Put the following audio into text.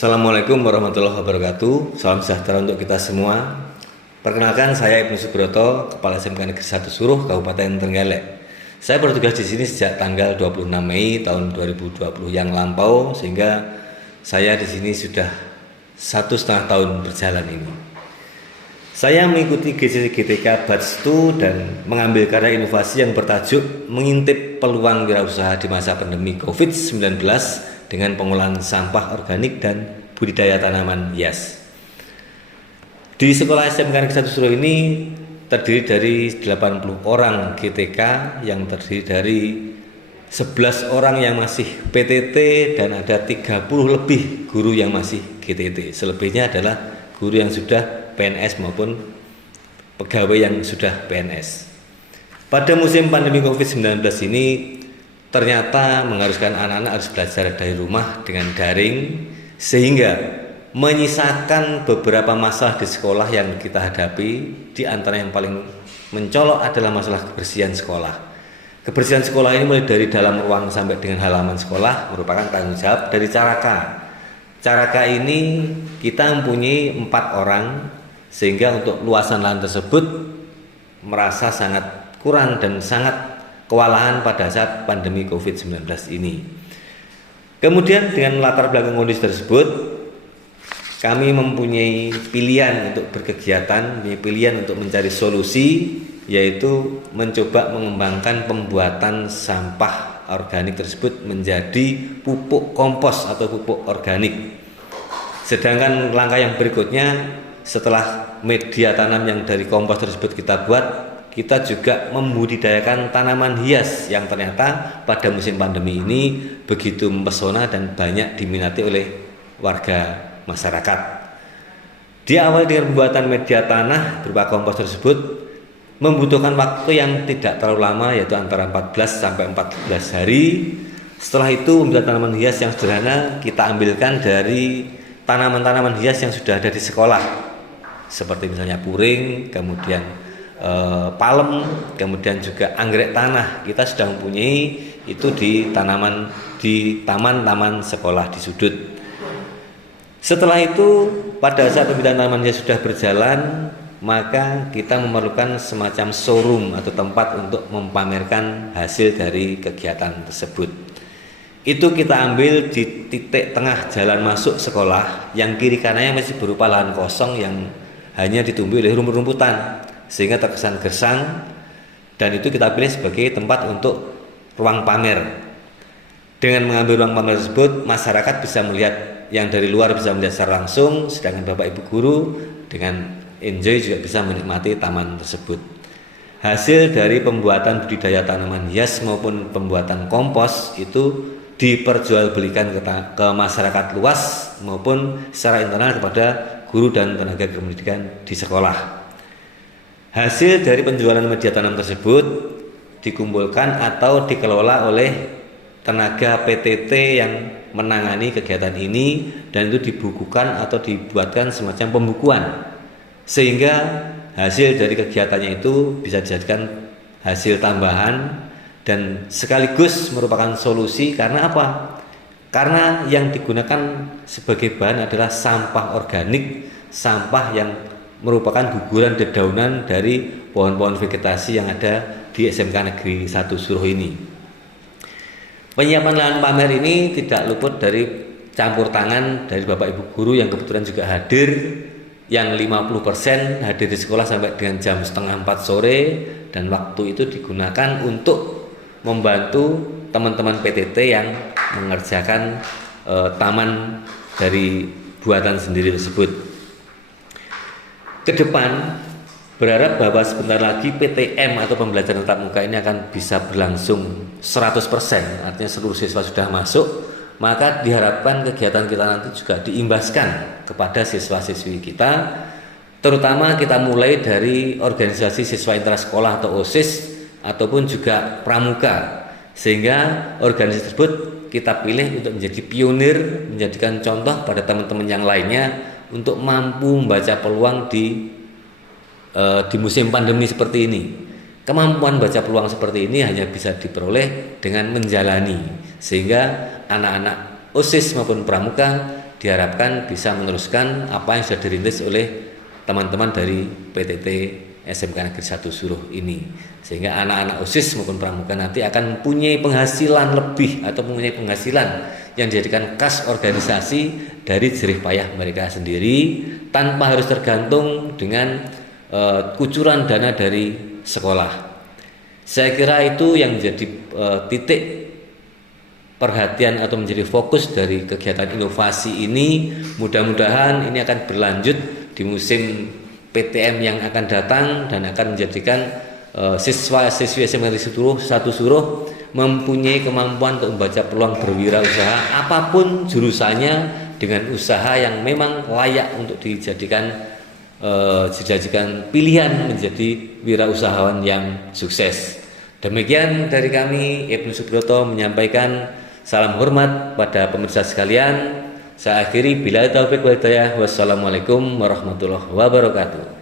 Assalamualaikum warahmatullahi wabarakatuh. Salam sejahtera untuk kita semua. Perkenalkan, saya Ibnu Subroto, Kepala SMK Negeri 1 Suruh, Kabupaten Trenggalek. Saya bertugas di sini sejak tanggal 26 Mei tahun 2020 yang lampau, sehingga saya di sini sudah 1,5 tahun berjalan ini. Saya mengikuti GCC GTK Batch 2 dan mengambil karya inovasi yang bertajuk mengintip peluang wirausaha di masa pandemi COVID-19 dengan pengolahan sampah organik dan budidaya tanaman hias. Di sekolah SMK Negeri 1 Suruh ini terdiri dari 80 orang GTK yang terdiri dari 11 orang yang masih PTT dan ada 30 lebih guru yang masih GTT. Selebihnya adalah guru yang sudah PNS maupun pegawai yang sudah PNS. Pada musim pandemi COVID-19 ini ternyata mengharuskan anak-anak harus belajar dari rumah dengan daring, sehingga menyisakan beberapa masalah di sekolah yang kita hadapi. Di antara yang paling mencolok adalah masalah kebersihan sekolah. Kebersihan sekolah ini mulai dari dalam ruang sampai dengan halaman sekolah merupakan tanggung jawab dari Caraka. Caraka ini kita mempunyai 4 orang, sehingga untuk luasan lahan tersebut merasa sangat kurang dan sangat kewalahan pada saat pandemi COVID-19 ini. Kemudian dengan latar belakang kondisi tersebut, kami mempunyai pilihan untuk berkegiatan, pilihan untuk mencari solusi, yaitu mencoba mengembangkan pembuatan sampah organik tersebut menjadi pupuk kompos atau pupuk organik. Sedangkan langkah yang berikutnya, setelah media tanam yang dari kompos tersebut kita buat, kita juga membudidayakan tanaman hias yang ternyata pada musim pandemi ini begitu mempesona dan banyak diminati oleh warga masyarakat. Diawali dengan pembuatan media tanah berupa kompos tersebut membutuhkan waktu yang tidak terlalu lama, yaitu antara 14 sampai 14 hari. Setelah itu pembuatan tanaman hias yang sederhana kita ambilkan dari tanaman-tanaman hias yang sudah ada di sekolah, seperti misalnya puring, kemudian palem, kemudian juga anggrek tanah. Kita sudah mempunyai itu di taman-taman sekolah di sudut. Setelah itu pada saat pembuatan tanaman hias sudah berjalan, maka kita memerlukan semacam showroom atau tempat untuk mempamerkan hasil dari kegiatan tersebut. Itu kita ambil di titik tengah jalan masuk sekolah yang kiri kanannya masih berupa lahan kosong yang hanya ditumbuhi oleh rumput-rumputan, sehingga terkesan gersang, dan itu kita pilih sebagai tempat untuk ruang pamer. Dengan mengambil ruang pamer tersebut, masyarakat bisa melihat, yang dari luar bisa melihat secara langsung, sedangkan Bapak Ibu guru dengan enjoy juga bisa menikmati taman tersebut. Hasil dari pembuatan budidaya tanaman hias maupun pembuatan kompos itu diperjualbelikan ke masyarakat luas maupun secara internal kepada guru dan tenaga pendidikan di sekolah. Hasil dari penjualan media tanam tersebut dikumpulkan atau dikelola oleh tenaga PTT yang menangani kegiatan ini, dan itu dibukukan atau dibuatkan semacam pembukuan, sehingga hasil dari kegiatannya itu bisa dijadikan hasil tambahan dan sekaligus merupakan solusi. Karena apa? Karena yang digunakan sebagai bahan adalah sampah organik, sampah yang merupakan guguran dedaunan dari pohon-pohon vegetasi yang ada di SMK Negeri 1 Suruh ini. Penyiapan lahan pamer ini tidak luput dari campur tangan dari Bapak Ibu guru yang kebetulan juga hadir, yang 50% hadir di sekolah sampai dengan jam 3:30 sore, dan waktu itu digunakan untuk membantu teman-teman PTT yang mengerjakan taman dari buatan sendiri tersebut. Ke depan berharap bahwa sebentar lagi PTM atau pembelajaran tatap muka ini akan bisa berlangsung 100%, artinya seluruh siswa sudah masuk, maka diharapkan kegiatan kita nanti juga diimbaskan kepada siswa-siswi kita, terutama kita mulai dari organisasi siswa intrasekolah atau OSIS ataupun juga pramuka, sehingga organisasi tersebut kita pilih untuk menjadi pionir, menjadikan contoh pada teman-teman yang lainnya untuk mampu membaca peluang di musim pandemi seperti ini. Kemampuan baca peluang seperti ini hanya bisa diperoleh dengan menjalani, sehingga anak-anak OSIS maupun pramuka diharapkan bisa meneruskan apa yang sudah dirintis oleh teman-teman dari PTT SMK Negeri 1 Suruh ini, sehingga anak-anak OSIS maupun pramuka nanti akan mempunyai penghasilan lebih atau mempunyai penghasilan yang dijadikan kas organisasi dari jerih payah mereka sendiri tanpa harus tergantung dengan kucuran dana dari sekolah. Saya kira itu yang menjadi titik perhatian atau menjadi fokus dari kegiatan inovasi ini. Mudah-mudahan ini akan berlanjut di musim PTM yang akan datang dan akan menjadikan siswa-siswi SMK Negeri 1 Suruh mempunyai kemampuan untuk membaca peluang berwirausaha apapun jurusannya, dengan usaha yang memang layak untuk dijadikan pilihan menjadi wirausahawan yang sukses. Demikian dari kami, Ibnu Subroto menyampaikan salam hormat pada pemirsa sekalian. Saya akhiri, bila taufik wal hidayah. Wassalamualaikum warahmatullahi wabarakatuh.